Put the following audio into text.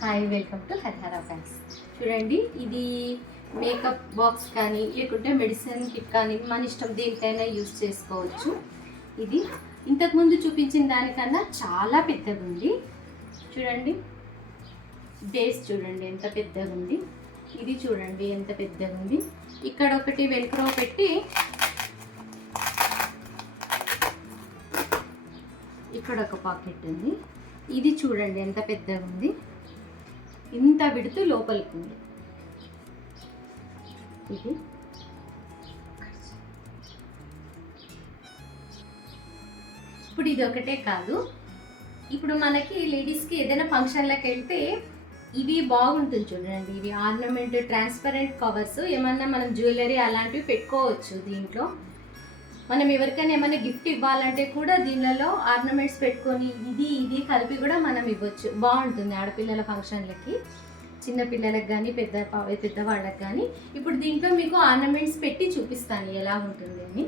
Hi, welcome to Harihara fans. చూడండి, ఇది makeup box కానీ లేకుంటే మెడిసిన్ కిట్ కానీ మన ఇష్టం దేనికైనా యూజ్ చేసుకోవచ్చు. ఇది ఇంతకుముందు చూపించిన దానికన్నా చాలా పెద్దగా ఉంది. చూడండి, బేస్ చూడండి ఎంత పెద్దగా ఉంది. ఇది చూడండి ఎంత పెద్దగా ఉంది. ఇక్కడ ఒకటి వెల్క్రో పెట్టి ఇక్కడ ఒక పాకెట్ ఉంది. ఇది చూడండి ఎంత పెద్దగా ఉంది. ఇంత విడుతూ లోపలికి ఉంది. ఇది ఇప్పుడు ఇది ఒకటే కాదు, ఇప్పుడు మనకి లేడీస్కి ఏదైనా ఫంక్షన్లకు వెళ్తే ఇవి బాగుంటుంది చూడండి. ఇవి ఆర్నమెంట్ ట్రాన్స్పరెంట్ కవర్స్, ఏమన్నా మనం జ్యువెలరీ అలాంటివి పెట్టుకోవచ్చు. దీంట్లో మనం ఎవరికైనా ఏమైనా గిఫ్ట్ ఇవ్వాలంటే కూడా దీనిలో ఆర్నమెంట్స్ పెట్టుకొని ఇది కలిపి కూడా మనం ఇవ్వచ్చు. బాగుంటుంది ఆడపిల్లల ఫంక్షన్లకి, చిన్నపిల్లలకు కానీ పెద్దవాళ్ళకి కానీ. ఇప్పుడు దీంట్లో మీకు ఆర్నమెంట్స్ పెట్టి చూపిస్తాను ఎలా ఉంటుంది అని.